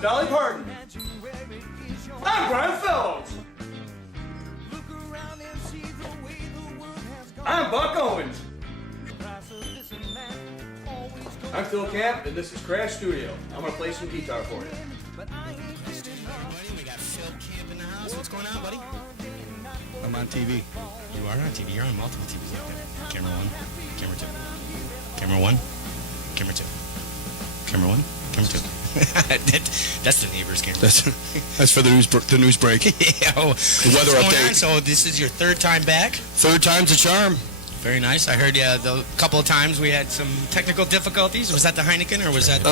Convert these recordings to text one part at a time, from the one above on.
I'm Dolly Parton. I'm Brian Fellows. I'm Buck Owens. I'm Phil Camp, and this is Crash Studio. I'm going to play some guitar for you. Buddy, we got Phil Camp in the house. What's going on, buddy? I'm on TV. You are on TV. You're on multiple TVs. Camera 1, camera 2. Camera 1, camera 2. Camera 1, camera 2. That's the neighbor's camera. That's for the news break. Yeah, the weather update. So this is your third time back? Third time's a charm. Very nice. I heard the couple of times we had some technical difficulties. Was that the Heineken or was that?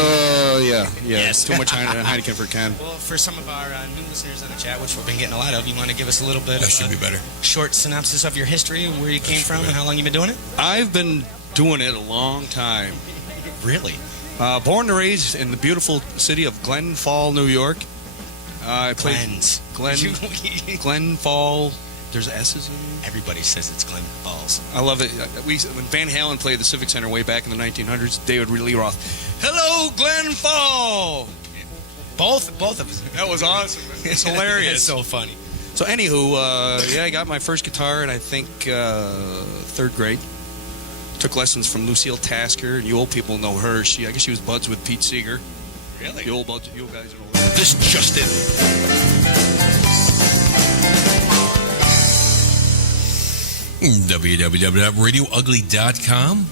Yeah. Yes. Too much Heineken for Ken. Well, for some of our new listeners on the chat, which we've been getting a lot of, you want to give us a little bit That should be better. Short synopsis of your history, where you came from, and how long you've been doing it? I've been doing it a long time. Really? Born and raised in the beautiful city of Glen Fall, New York. I played Glen Fall. There's S's in it. Everybody says it's Glen Falls. I love it. When Van Halen played the Civic Center way back in the 1900s, David Lee Roth. Hello, Glen Fall. Both of us. That was awesome. It's hilarious. It's so funny. So anywho, I got my first guitar in I think third grade. Took lessons from Lucille Tasker. You old people know her. I guess she was buds with Pete Seeger. Really? The old buds. You guys know. This just in. www.radiougly.com.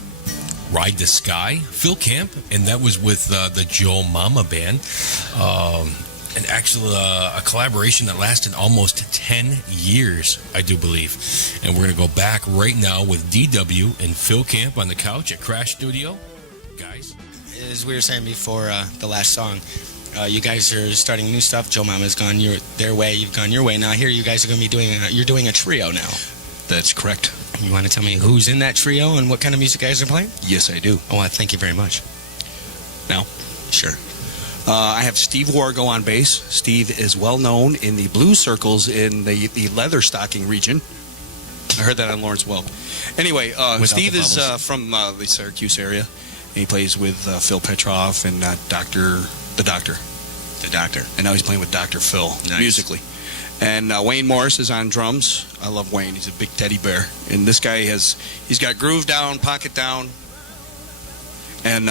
Ride the Sky, Phil Camp, and that was with the Joe Mama Band. And actually a collaboration that lasted almost 10 years, I do believe. And we're going to go back right now with DW and Phil Camp on the couch at Crash Studio. Guys. As we were saying before the last song, you guys are starting new stuff. Joe Mama's gone their way, you've gone your way. Now here you guys are going to be you're doing a trio now. That's correct. You want to tell me who's in that trio and what kind of music you guys are playing? Yes, I do. Oh, thank you very much. Now? Sure. I have Steve Wargo on bass. Steve is well known in the blues circles in the leather stocking region. I heard that on Lawrence Welk. Anyway, Steve is from the Syracuse area. And he plays with Phil Petroff and The Doctor. And now he's playing with Dr. Phil musically. And Wayne Morris is on drums. I love Wayne. He's a big teddy bear. And this guy he's got groove down, pocket down. And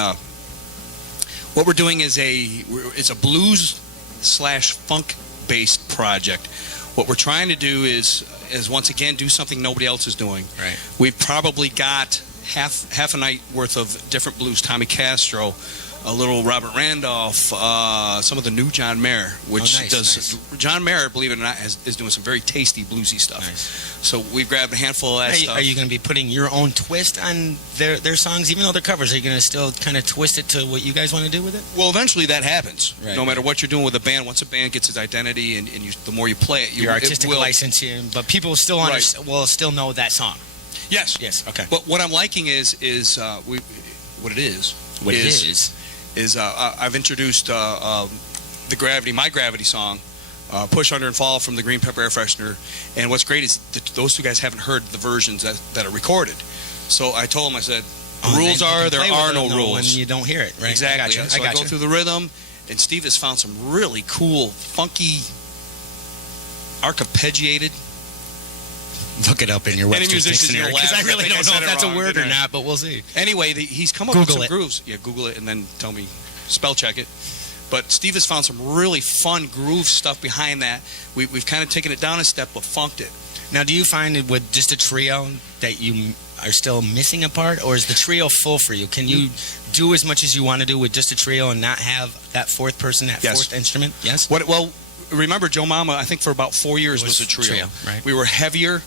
what we're doing is it's a blues / funk based project. What we're trying to do is once again do something nobody else is doing. Right. We've probably got half a night worth of different blues. Tommy Castro, a little Robert Randolph, some of the new John Mayer, which does. John Mayer, believe it or not, is doing some very tasty bluesy stuff. Nice. So we've grabbed a handful of that stuff. Are you going to be putting your own twist on their songs, even though they're covers? Are you going to still kind of twist it to what you guys want to do with it? Well, eventually that happens. Right. No matter what you're doing with a band, once a band gets its identity and the more you play it, your artistic license, but people will still will still know that song. Yes. Yes. Okay. But what I'm liking is I've introduced my Gravity song, Push Under and Fall from the Green Pepper Air Freshener. And what's great is that those two guys haven't heard the versions that are recorded. So I told them, I said, the rules are there are no rules. When you don't hear it, right? Exactly. I got go through the rhythm, and Steve has found some really cool, funky, arpeggiated. Look it up in your Webster's Dictionary, because I really don't know if that's a word or not, but we'll see. Anyway, he's come up with some grooves. Yeah, Google it and then tell me, spell check it. But Steve has found some really fun groove stuff behind that. We've kind of taken it down a step, but funked it. Now, do you find it with just a trio that you are still missing a part, or is the trio full for you? Can you do as much as you want to do with just a trio and not have that fourth person, fourth instrument? Yes. Well, remember Joe Mama, I think for about 4 years was a trio. Right. We were heavier.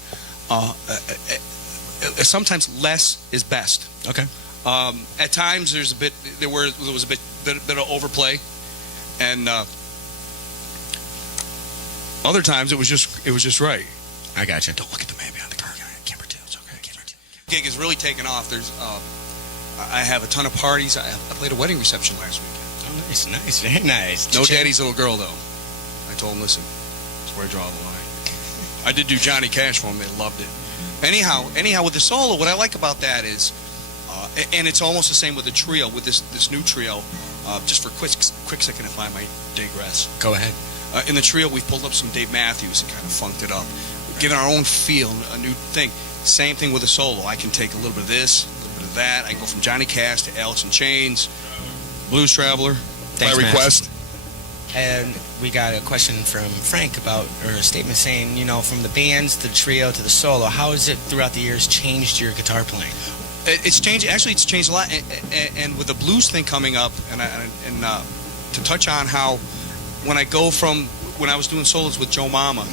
Sometimes less is best. Okay. At times there was a bit of overplay, and other times it was just right. I got you. Don't look at the man behind the curtain. Camera 2. It's okay. Camera 2. Gig is really taken off. I have a ton of parties. I played a wedding reception last weekend. Oh, nice, very nice. No daddy's little girl though. I told him, listen, that's where I draw the line. I did do Johnny Cash for them. They loved it. Anyhow, with the solo, what I like about that is, and it's almost the same with the trio, with this new trio, Just for a quick second, if I might digress. Go ahead. In the trio, we've pulled up some Dave Matthews and kind of funked it up, given our own feel, a new thing. Same thing with a solo. I can take a little bit of this, a little bit of that. I can go from Johnny Cash to Alice in Chains, Blues Traveler, Thanks, by Max. request. And we got a question from Frank or a statement saying, from the bands, the trio to the solo, how has it throughout the years changed your guitar playing? It's changed. Actually, it's changed a lot. And with the blues thing coming up, and to touch on how when I go from when I was doing solos with Joe Mama,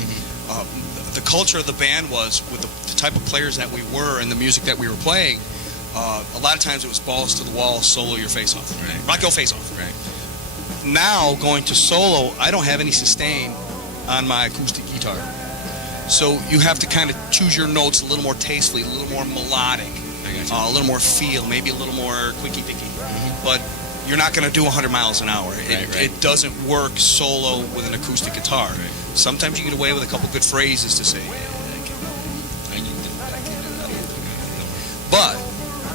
the culture of the band was with the type of players that we were and the music that we were playing. A lot of times it was balls to the wall, solo your face off, rock your face off. Right. Now going to solo, I don't have any sustain on my acoustic guitar, so you have to kind of choose your notes a little more tastefully, a little more melodic, a little more feel, maybe a little more quicky-picky. But you're not going to do 100 miles an hour. It doesn't work solo with an acoustic guitar. Sometimes you get away with a couple good phrases to say, but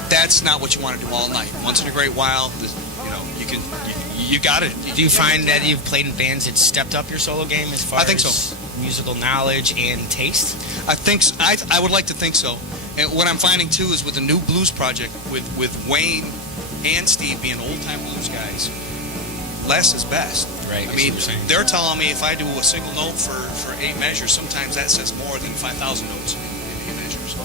that's not what you want to do all night. Once in a great while, you got it. Do you find that you've played in bands that stepped up your solo game as far I think as so. musical knowledge and taste? I think so. I would like to think so. And what I'm finding too is with the new blues project with Wayne and Steve being old-time blues guys, less is best. Right. I mean, they're telling me if I do a single note for 8 measures, sometimes that says more than 5,000 notes in 8 measures.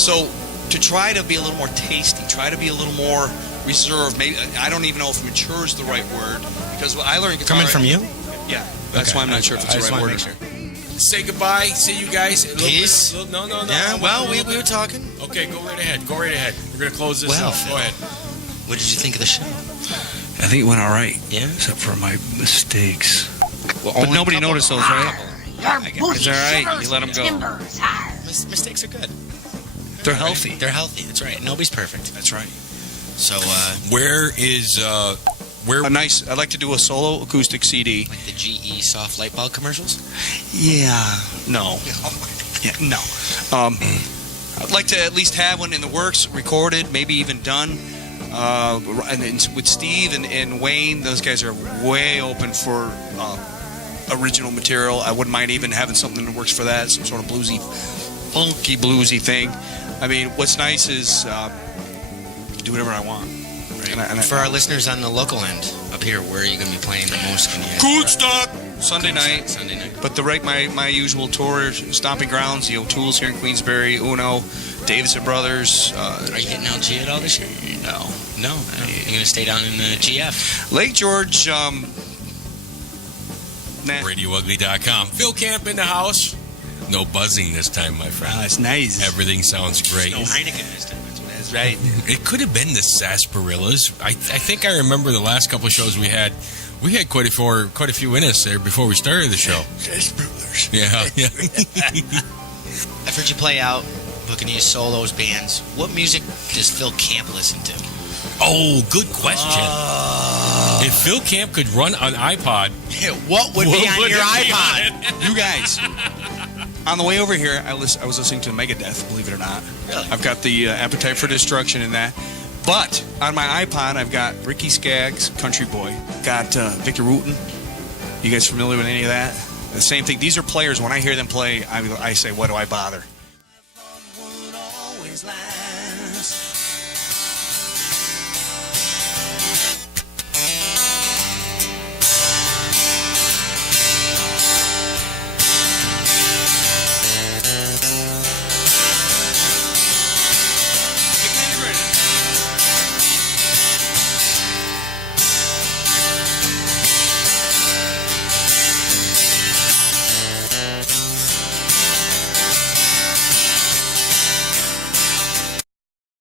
So to try to be a little more tasty, try to be a little more reserved. Maybe I don't even know if mature is the right word, because I learned guitar. Coming from you? Yeah, that's why I'm not sure if it's the right word. Say goodbye. See you guys. Peace. No. Yeah, well, we were talking. Okay, go right ahead. We're going to close this Well, up. Go ahead. What did you think of the show? I think it went all right. Yeah? Except for my mistakes. Well, But only nobody a couple, noticed those, though. right? It's all right. You let them go. Mistakes are good. They're healthy. They're healthy. That's right. Nobody's perfect. That's right. So, Where is where? I'd like to do a solo acoustic CD. like the GE soft light bulb commercials? Yeah. No. Yeah. No. I'd like to at least have one in the works, recorded, maybe even done. And with Steve and Wayne, those guys are way open for original material. I wouldn't mind even having something that works for that, some sort of bluesy, funky bluesy thing. I mean, what's nice is I can do whatever I want. Right? And For our listeners on the local end, up here, where are you going to be playing the most? Woodstock Sunday night. Sunday night. But my usual tour stomping grounds, the O'Toole's here in Queensbury, Uno, Davidson Brothers. Are you hitting LG at all this year? No. No. You're going to stay down in the GF. Lake George. Nah. RadioUgly.com. Phil Camp in the house. No buzzing this time, my friend. It's nice. Everything sounds great. No Heineken this time. That's right. It could have been the Sarsaparillas. I think I remember the last couple of shows we had. We had quite a few in us there before we started the show. Sarsaparillas. Yeah. I've heard you play out, booking these solos, bands. What music does Phil Camp listen to? Oh, good question. If Phil Camp could run an iPod, What would be on would your it be iPod? You guys. On the way over here, I was listening to Megadeth, believe it or not. Really? I've got the Appetite for Destruction in that. But on my iPod, I've got Ricky Skaggs, Country Boy. Got Victor Wooten. You guys familiar with any of that? The same thing. These are players. When I hear them play, I say, why do I bother? Would always lie.